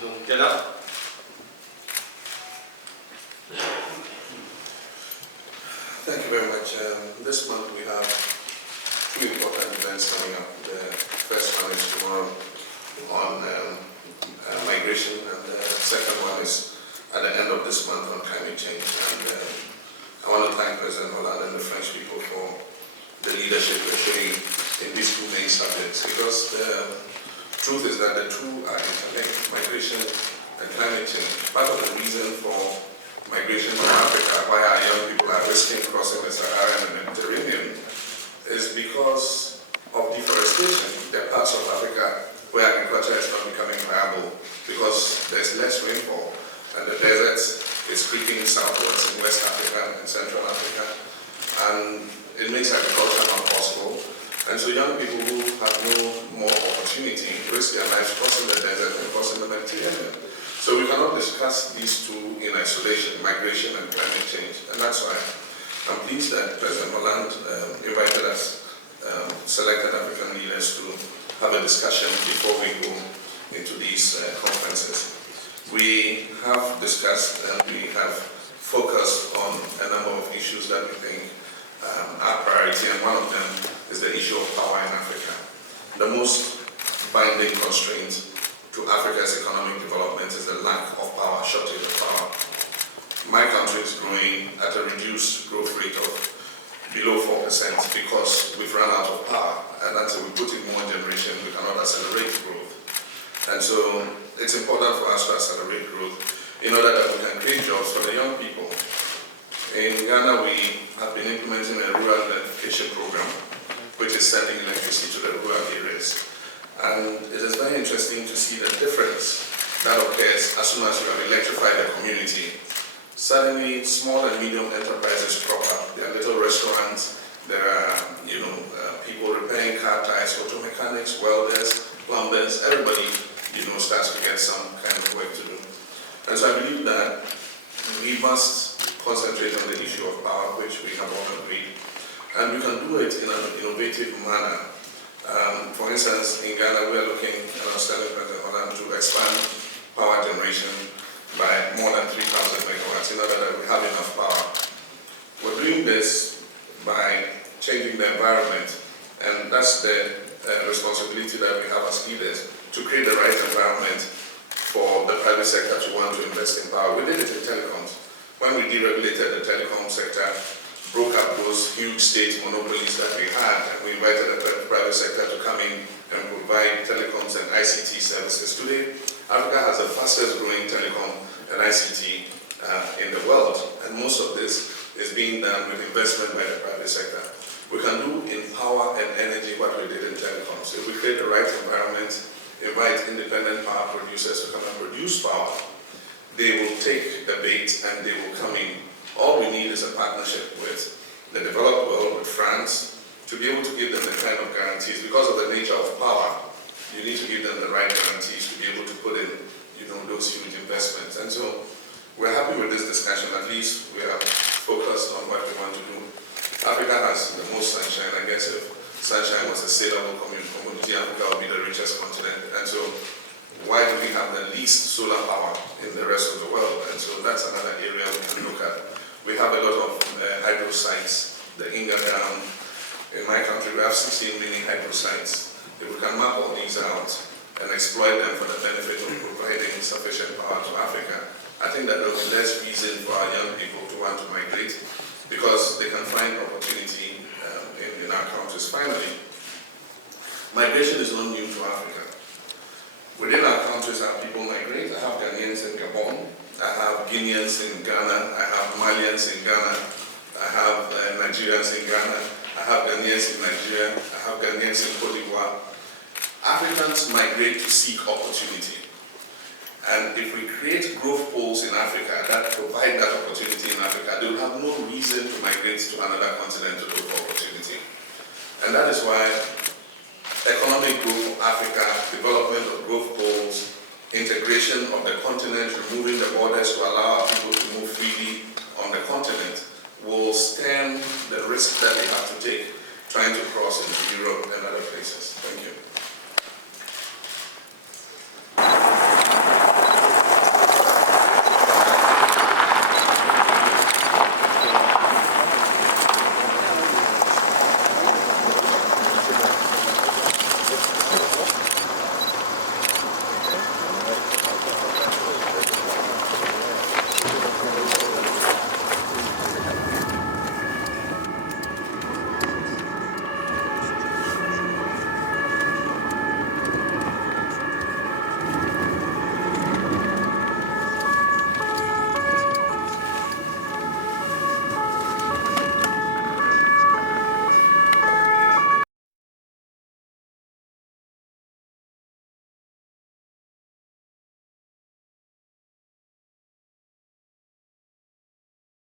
Donc, Gala. Thank you very much. This month we have two important events coming up. The first one is tomorrow on migration, and the second one is at the end of this month on climate change. And I want to thank President Hollande and the French people for the leadership they're showing in these two main subjects, because the truth is that the two are interlinked, migration and climate change. Part of the reason for migration from Africa, why our young people are risking crossing the Sahara and the Mediterranean, is because of deforestation. There are parts of Africa where agriculture is not becoming viable because there's less rainfall, and the desert is creeping southwards in West Africa and Central Africa, and it makes agriculture not possible. And so young people who have no more opportunity risk their lives crossing the desert and crossing the Mediterranean. So we cannot discuss these two in isolation, migration and climate change. And that's why I'm pleased that President Hollande invited us, selected African leaders, to have a discussion before we go into these conferences. We have discussed and we have focused on a number of issues that we think are priority, and one of them is the issue of power in Africa. The most binding constraint to Africa's economic development is the lack of power, shortage of power. My country is growing at a reduced growth rate of below 4% because we've run out of power, and until we put in more generation, we cannot accelerate growth. And so it's important for us to accelerate growth in order that we can create jobs for the young people. In Ghana, we have been implementing a rural electrification program, which is sending electricity to the rural areas. And it is very interesting to see the difference that occurs as soon as you have electrified a community. Suddenly, small and medium enterprises crop up. There are little restaurants, there are people repairing car tires, auto mechanics, welders, plumbers, everybody starts to get some kind of work to do. And so I believe that we must concentrate on the issue of power, which we have all agreed. And we can do it in an innovative manner. For instance, in Ghana, we are looking, and I was telling President Hollande, to expand power generation by more than 3,000 megawatts in order that we have enough power. We're doing this by changing the environment, and that's the responsibility that we have as leaders, to create the right environment for the private sector to want to invest in power. We did it in telecoms. When we deregulated the telecom sector, broke up those huge state monopolies that we had, and we invited the private sector to come in and provide telecoms and ICT services. Today, Africa has the fastest growing telecom and ICT in the world, and most of this is being done with investment by the private sector. We can do in power and energy what we did in telecoms. If we create the right environment, invite independent power producers to come and produce power, they will take the bait and they will come in. All we need is a partnership with the developed world, with France, to be able to give them the kind of guarantees. Because of the nature of power, you need to give them the right guarantees to be able to put in, those huge investments. And so we're happy with this discussion. At least we are focused on what we want to do. Africa has the most sunshine. I guess if sunshine was a saleable commodity, Africa would be the richest continent. And so why do we have the least solar power in the rest of the world? And so that's another area we can look at. We have a lot of hydro sites, the Inga Dam. In my country, we have 16 mini hydro sites. If we can map all these out and exploit them for the benefit of providing sufficient power to Africa, I think that there will be less reason for our young people to want to migrate, because they can find opportunity in our countries. Finally, migration is not new to Africa. Within our countries, our people migrate. I have Ghanaians in Gabon, I have Guineans in Ghana, I have Malians in Ghana, I have Nigerians in Ghana, I have Ghanaians in Nigeria, I have Ghanaians in Cote d'Ivoire. Africans migrate to seek opportunity. And if we create growth poles in Africa that provide that opportunity in Africa, they will have no reason to migrate to another continent to look for opportunity. And that is why economic growth of Africa, development of growth poles, integration of the continent, removing the borders to allow our people to move freely on the continent, will stem the risk that they have to take trying to cross into Europe and other places. Thank you.